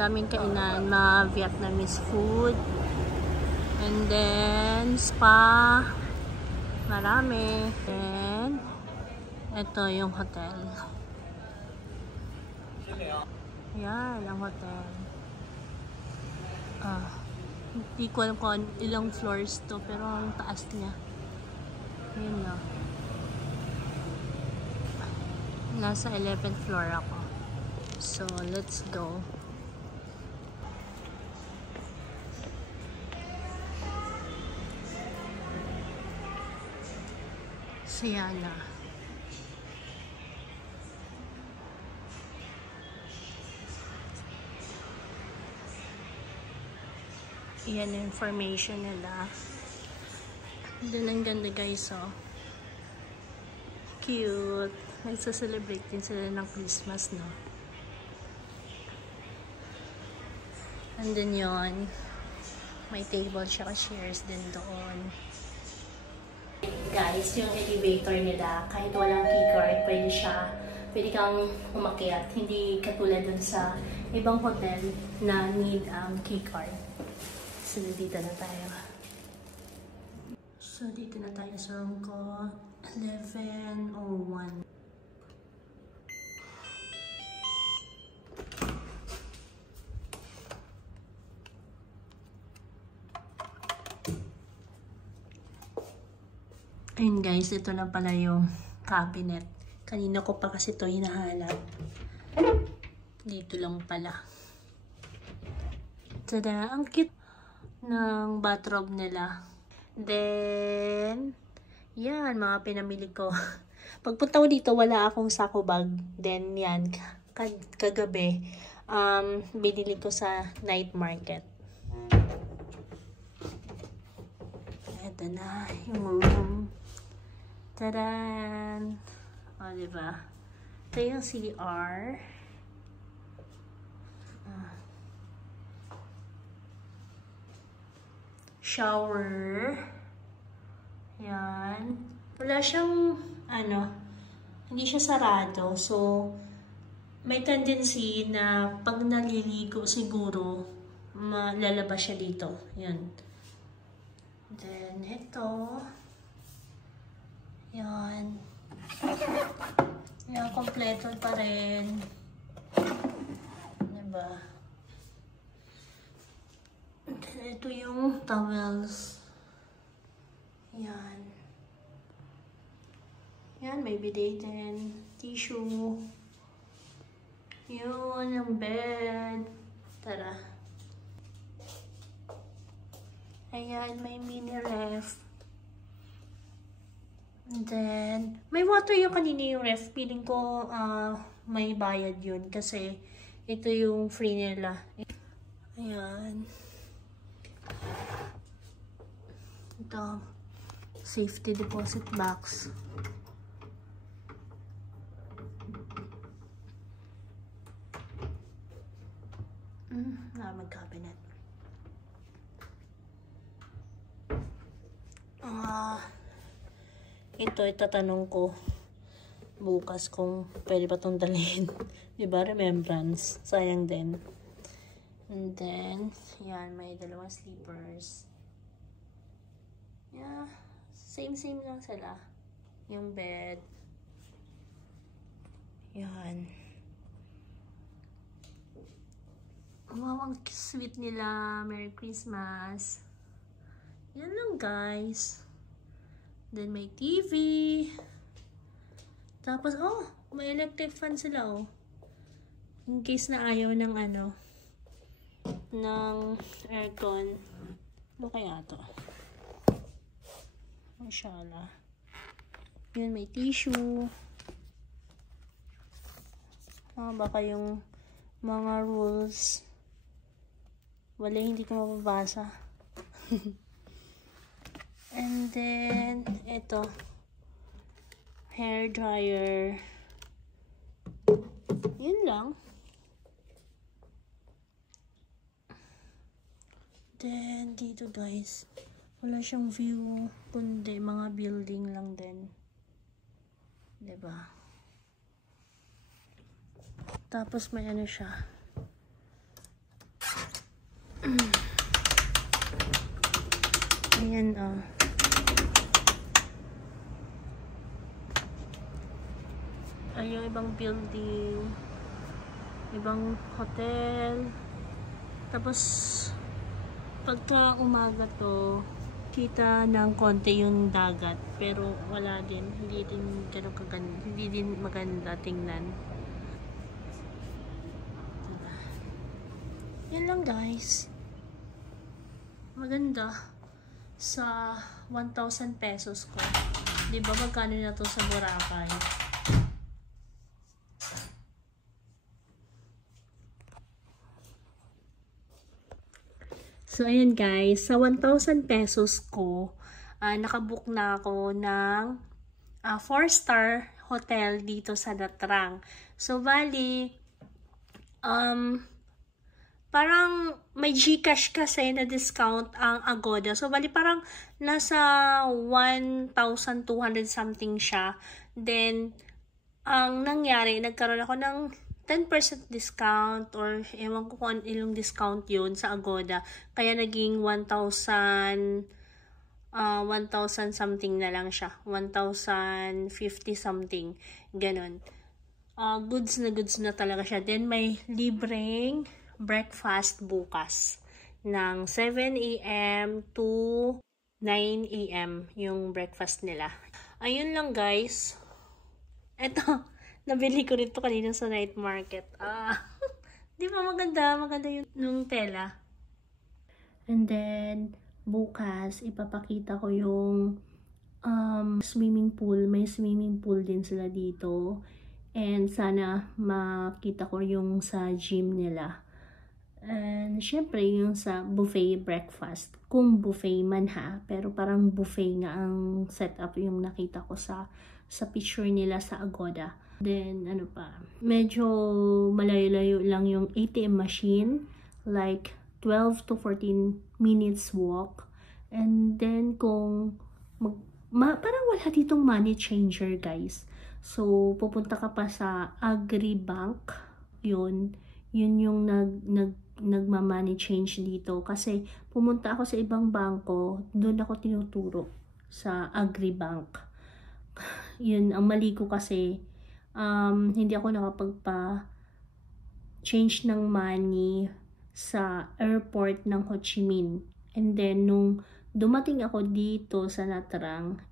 daming kainan, mga Vietnamese food. And then, spa. Marami. And, ito yung hotel. Yan, ang hotel. Hindi ko alam kung ilang floors to, pero ang taas niya. Yun na. Nasa 11th floor ako. So, let's go. Siana. Yan yung information nila. Doon ang ganda guys, oh. Cute. Nagsa-celebrate din sila ng Christmas, no? And then yun, may table siya, chairs din doon. Guys, yung elevator nila, kahit walang keycard, pwede kang umakyat. Hindi katulad dun sa ibang hotel na need ang keycard. So, dito na tayo. So, dito na tayo sa room ko. 11:01. Ayun guys, ito na pala yung cabinet. Kanina ko pa kasi ito hinahanap. Dito lang pala. Tada! Ang cute ng bathrobe nila. Then, yan, mga pinamili ko. Pagpunta ko dito, wala akong sako bag. Then, yan, kagabi, binili ko sa night market. Ito na, yung room. Tadan! O, diba? Ito yung CR. Shower. Yan. Wala siyang, hindi siya sarado. So, may tendency na pag naliligo siguro, malalabas siya dito. Yan. Then, ito. Yan. Yan, kompleto pa rin. Diba? Ito yung towels. Yan. Yan, may bidet din. Tissue. Yun, yung bed. Tara. Ayan, may mini ref. And then, may water yung kanina yung ref. Feeling ko may bayad yun kasi ito yung free nila. Ayan. Ito, safety deposit box. Mag-cabinet. Ito, itatanong ko bukas kung pwede pa itong dalhin. Diba, remembrance. Sayang din. And then, yan, may dalawang sleepers. Yeah, same lang sila. Yung bed. Yan. Wow, ang sweet nila. Merry Christmas. Yan lang, guys. Then, may TV. Tapos, may electric fan sila, oh. In case na ayaw ng ng aircon. Ano kaya to? Mashallah. Yan, may tissue. Baka yung mga rules wala, hindi ko mababasa. And then, ito. Hair dryer. Yun lang. Then, dito guys, wala siyang view, kundi mga building lang din. Diba? Tapos may siya. Ayan, Ay, yung ibang building, ibang hotel. Tapos, pagka umaga to, kita ng konti yung dagat. Pero wala din. Hindi din ganun kaganda. Hindi din maganda tingnan. Yan lang guys. Maganda. Sa 1,000 pesos ko. Diba magkano na to sa Boracay? So, ayan guys, sa 1,000 pesos ko, nakabook na ako ng 4-star hotel dito sa Natrang. So, bali, parang may GCash kasi na discount ang Agoda. So, bali parang nasa 1,200 something siya. Then, ang nangyari, nagkaroon ako ng 10% discount or ewan ko kung ilang discount yun sa Agoda. Kaya naging 1,000 something na lang siya. 1,050 something. Ganon. Goods na talaga siya. Then may libreng breakfast bukas. Ng 7 AM to 9 AM yung breakfast nila. Ayun lang guys. Eto. Nabili ko rito kanina sa night market. Di ba maganda? Maganda yung tela. And then, bukas, ipapakita ko yung swimming pool. May swimming pool din sila dito. And sana makita ko yung sa gym nila. And syempre, yung sa buffet breakfast. Kung buffet man ha. Pero parang buffet nga ang setup yung nakita ko sa picture nila sa Agoda. Then, ano pa, medyo malayo-layo lang yung ATM machine, like 12 to 14 minutes walk. And then, kung parang wala ditong money changer, guys. So, pupunta ka pa sa Agribank, yun yung nagma-money change dito. Kasi, pumunta ako sa ibang bangko, doon ako tinuturo sa Agribank. Yun, ang mali ko kasi, hindi ako nakapagpa-change ng money sa airport ng Ho Chi Minh. And then, nung dumating ako dito sa Natrang,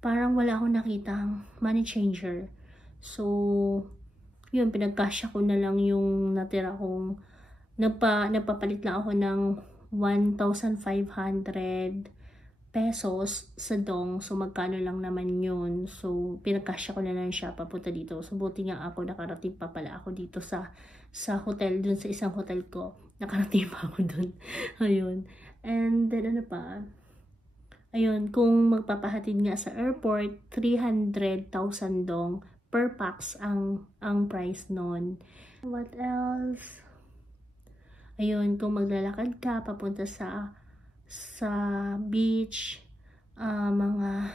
parang wala akong nakitang money changer. So, yun, pinagkasya ko na lang yung natira kong, nagpapalit lang ako ng 1,500 pesos sa Dong. So, magkano lang naman yun. So, pinagkasya ko na lang siya papunta dito. So, buti nga ako, nakarating pa pala ako dito sa hotel, dun sa isang hotel ko. Nakarating pa ako dun. Ayun. And then, ano pa? Ayun, kung magpapahatid nga sa airport, 300,000 Dong per pax ang price nun. What else? Ayun, kung maglalakad ka, papunta sa beach, mga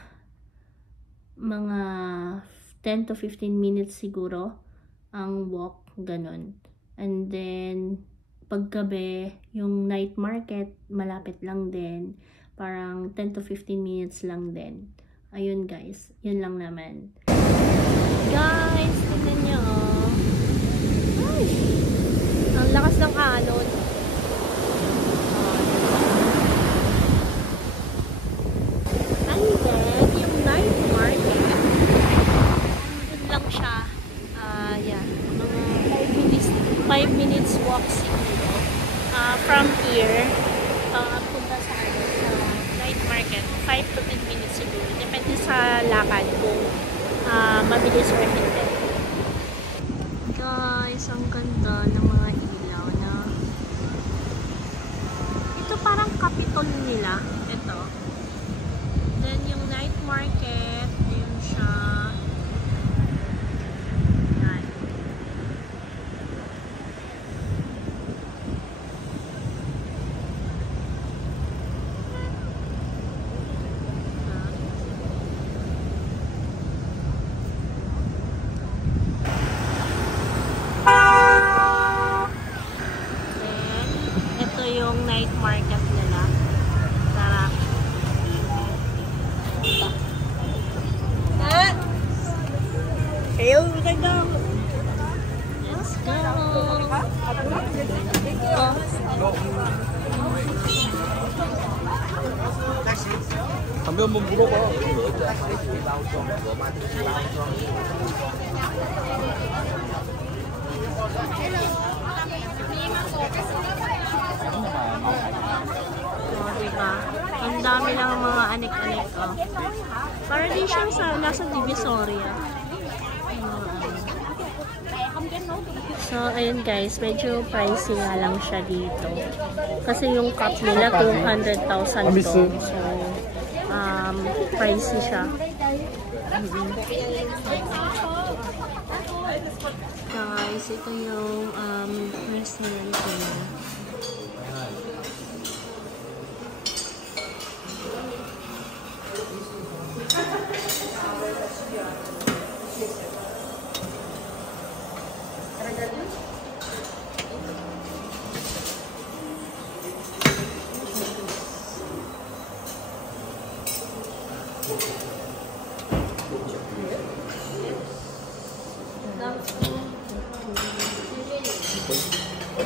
10 to 15 minutes siguro ang walk, ganon. And then paggabi, yung night market malapit lang din, parang 10 to 15 minutes lang din. Ayun guys, yun lang naman. Guys, tingnan nyo, ay, ang lakas ng alon. Walk siguro from here punta sa night market 5 to 10 minutes siguro, depende sa lakad kung mabilis or hindi. Guys, ang ganda ng mga ilaw na ito, parang Capitol nila ito. Then yung night market, ayun siya. Night market nila. Tara. Let's go! 담배 한번 물어봐. Oh, diba? Ang dami lang mga anik-anik, oh. Para di siyang nasa Divisoria. So, ayun guys, medyo pricey nga lang siya dito. Kasi yung cup nila, 200,000 to. So, pricey siya. Guys, ito yung restaurant nila.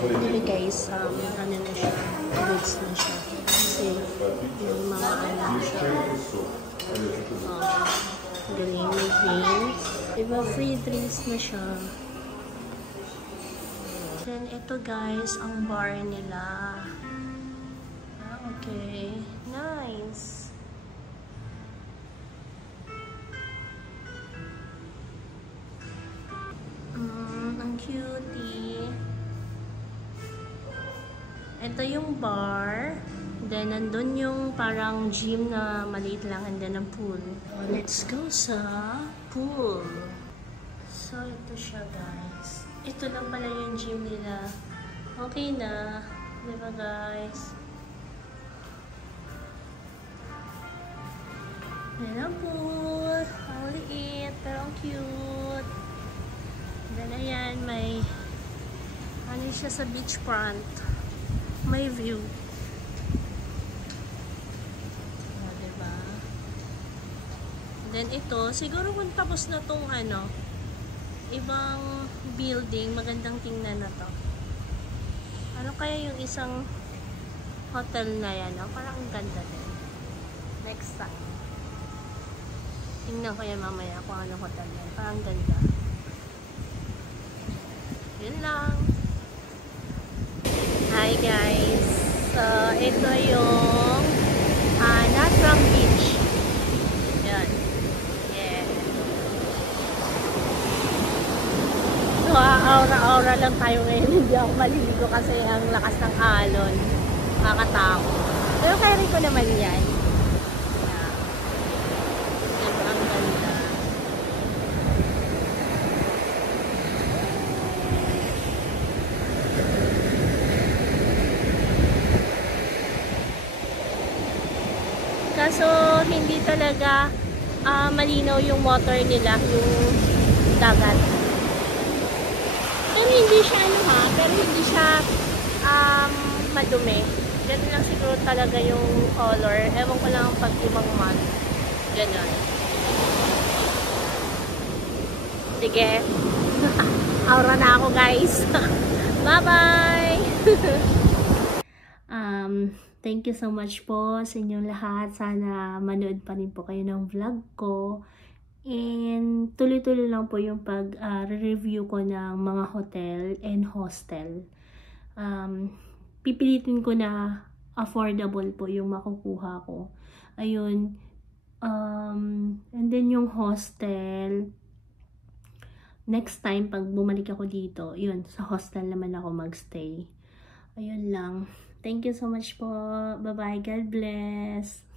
Actually guys, ano na siya, goods na siya. Kasi yung mga ano siya, galing may drinks. Diba, free drinks na siya. Then ito guys, ang bar nila. Okay, nice. Ang cutie. Ito yung bar. Then, nandun yung parang gym na maliit lang. And then, ang pool. Let's go sa pool. So, ito siya, guys. Ito lang pala yung gym nila. Okay na. Diba, guys? Yan ang pool. Ang liit. Pero ang cute. Then, ayan, may ano siya sa beachfront. May view. Diba? Then, ito, siguro kung tapos na tong ano, ibang building, magandang tingnan na to. Ano kaya yung isang hotel na yan, no? Parang ang ganda din. Next time. Tingnan ko yan mamaya kung ano hotel yan. Parang ganda. Yun lang. Hi guys. So, ito yung Natram Beach. Yan. Yeah. So, aura-aura lang tayo ngayon. Hindi ako maliligo kasi ang lakas ng alon. Nakakatakot. Pero kaya ko naman yan. Yeah. Diba, ang ganda. Kaso, hindi talaga malinaw yung water nila, yung dagat. Pero hindi siya ano ha, pero hindi siya madumi. Ganun lang siguro talaga yung color. Ewan ko lang pag ibang month. Ganun. Sige. Aura na ako guys. Bye-bye! Thank you so much po sa inyong lahat. Sana manood pa rin po kayo ng vlog ko. And tuloy-tuloy lang po yung pag-review ko ng mga hotel and hostel. Pipilitin ko na affordable po yung makukuha ko. Ayun. And then yung hostel, next time pag bumalik ako dito, yun, sa hostel naman ako magstay. Ayun lang. Thank you so much po. Bye-bye. God bless.